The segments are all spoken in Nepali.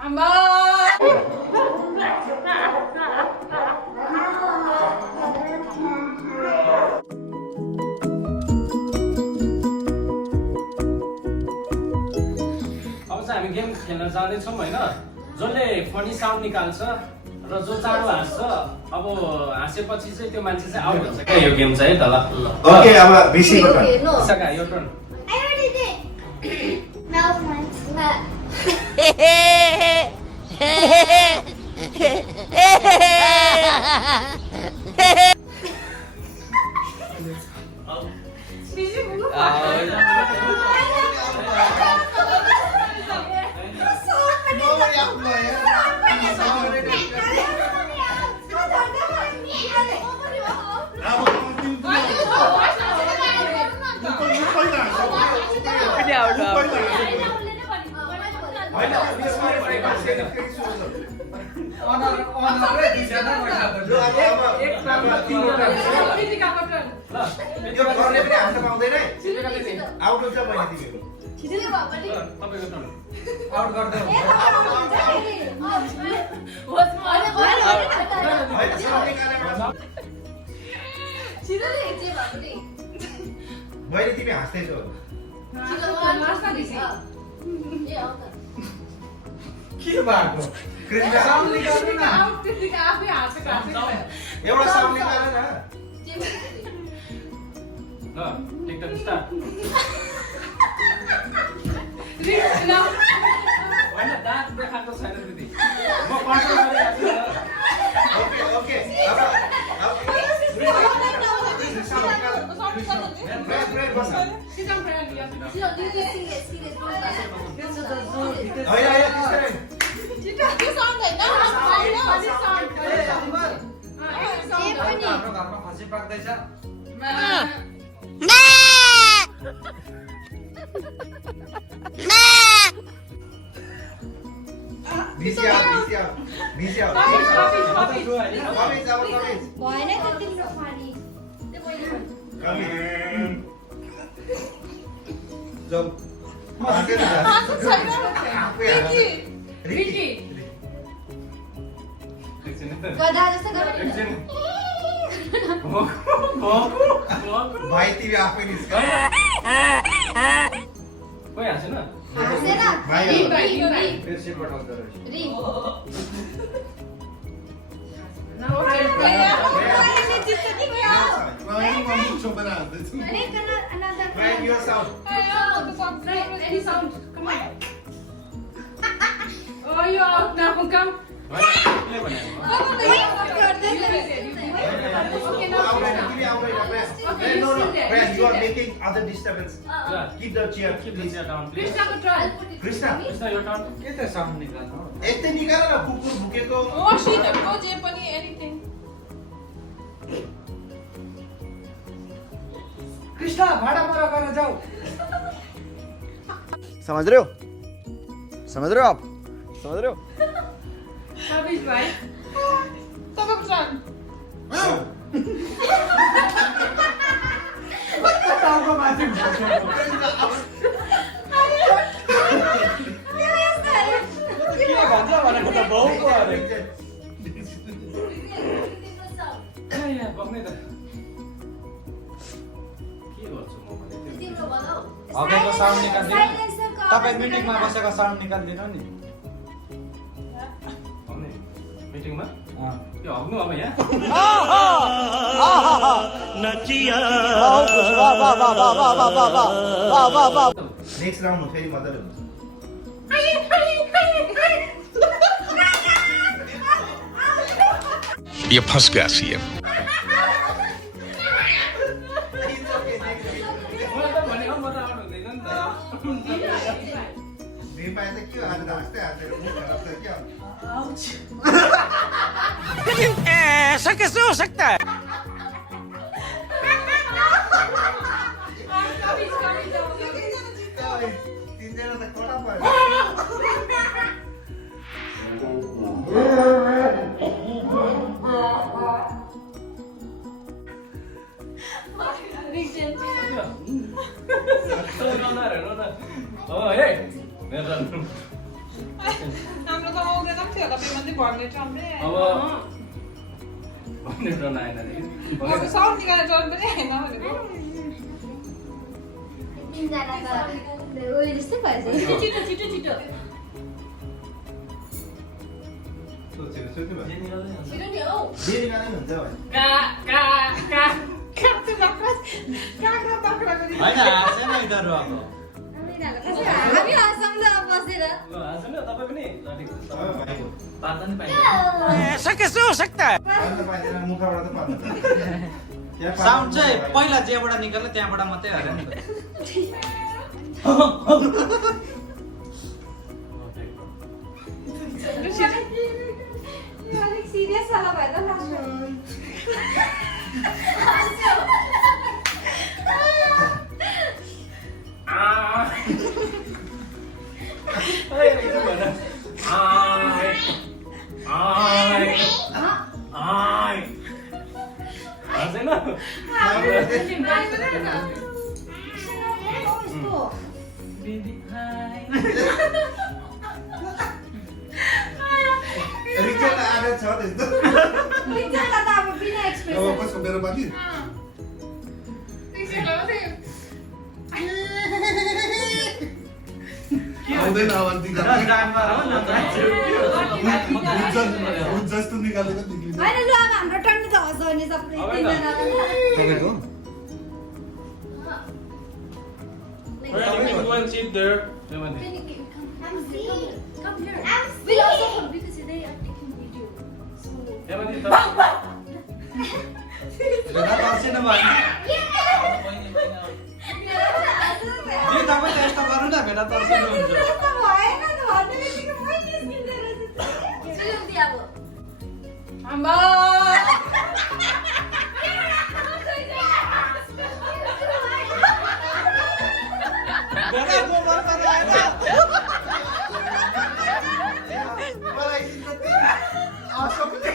हामी गेम खेल्न जाँदैछौँ होइन जसले फनी साउन्ड निकाल्छ र जो चाँडो हाँस्छ अब हाँसेपछि चाहिँ त्यो मान्छे चाहिँ आउट हुन्छ क्या यो गेम चाहिँ है त ल ओके अब बिसीको टर्न सका यो टर्न मैले तिमी हाँस्दैछौ के भएको कृष्ण साउन्ड निकाल्नु न एउटा साउन्ड निकाल न ल टिकटक स्टार्ट होइन दाँत देखाएको छैन दिदी म कन्ट्रोल गरिरहेको छु ओके भाइ तिमी आफै निस्क कोही हाँसेन You are making other disturbance. Keep the chair down. Krishna, your turn. के त साउन्ड निकाल्नु यतै निकाल न कुकुर भुकेको जे पनि एनीथिङ कृष्ण भाडा मरा गर्न जाऊ समझ रहे हो आप समझ रहे हो Hafiz भाइ सबको टर्न टाउको माथि के भन्छ भनेको त बाउको अरे बग्नै त के गर्छु म भने अघिको साउन्ड निकाल्दिनु तपाईँ मिटिङमा बसेको साउन्ड निकाल्दिनु नि मिटिङमा यो हग्नु अब यहाँ नेक्स्ट राउन्ड फेरि मजाले हुन्छ ये फंस गया सीएम ऐसा कैसे हो सकता है हाम्रो थियो होला पेमेन्ट भन्ने टर्मले अब भन्ने टर्न आएन रे अब साउन्ड निकाल्ने टर्म पनि आएन भनेको तिनजना त उयो जस्तै भएछ छिटो छिटो छिटो छिटो छिटो नि हौ होइन हाँसेन यिनीहरू अब हामी हँसौँ ल बसेर ल हाँस्नु न तपाईँ पनि ल ठिक छ तपाईँ पार्न नि पाइन्छ ऐसा कैसे हो सकता है मुखबाट त पार्दैन साउन्ड चाहिँ पहिला जेबाट निकाल्यो त्यहाँबाट मात्रै अरे नि अलिक सिरियस वाला भयो त लास्टमा रिक्जेन आएर छ त्यस्तो बिचारा त अब बिना एक्सप्रेसन अब कसको मेरो पार्टी आउँदैन अवन्ती ड्राममा हो न जस्तो निकालेको निक्लिन्छ होइन ल अब हाम्रो टर्न त हँसाउने सबै तिनजनालाई तपाईँको sit there. Come here. We'll also come because they are taking video. So. भेटा तर्सिनु भएन त्यो तपाईँ त यस्तो गर्नु न भेटा तर्सिनु हुन्छ भेटा गोबर पनि आएन मलाई यति असम्झै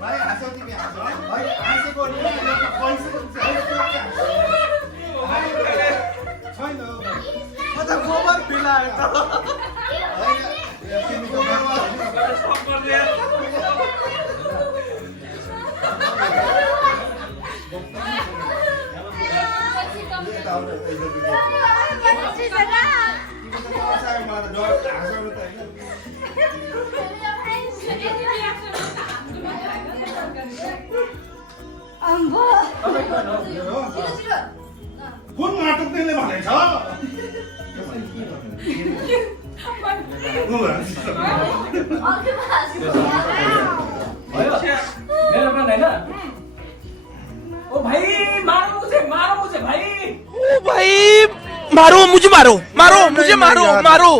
भाइ हाँसौ तिमी हाँसौ भाइ हाँसेको नि पैसा छैन म त गोबर फिलाएँ त तिमी त कुन नाटकले भनेछ मेरो प्लान होइन ओ भाइ मारो मुझे भाइ ओ भाई मारो मुझे मारो मारो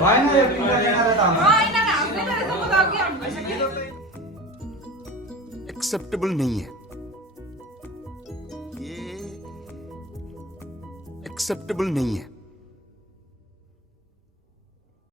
भएन यो पिङ्गा देखाएर त एक्सेप्टेबल नहीं है ये एक्सेप्टेबल नहीं है।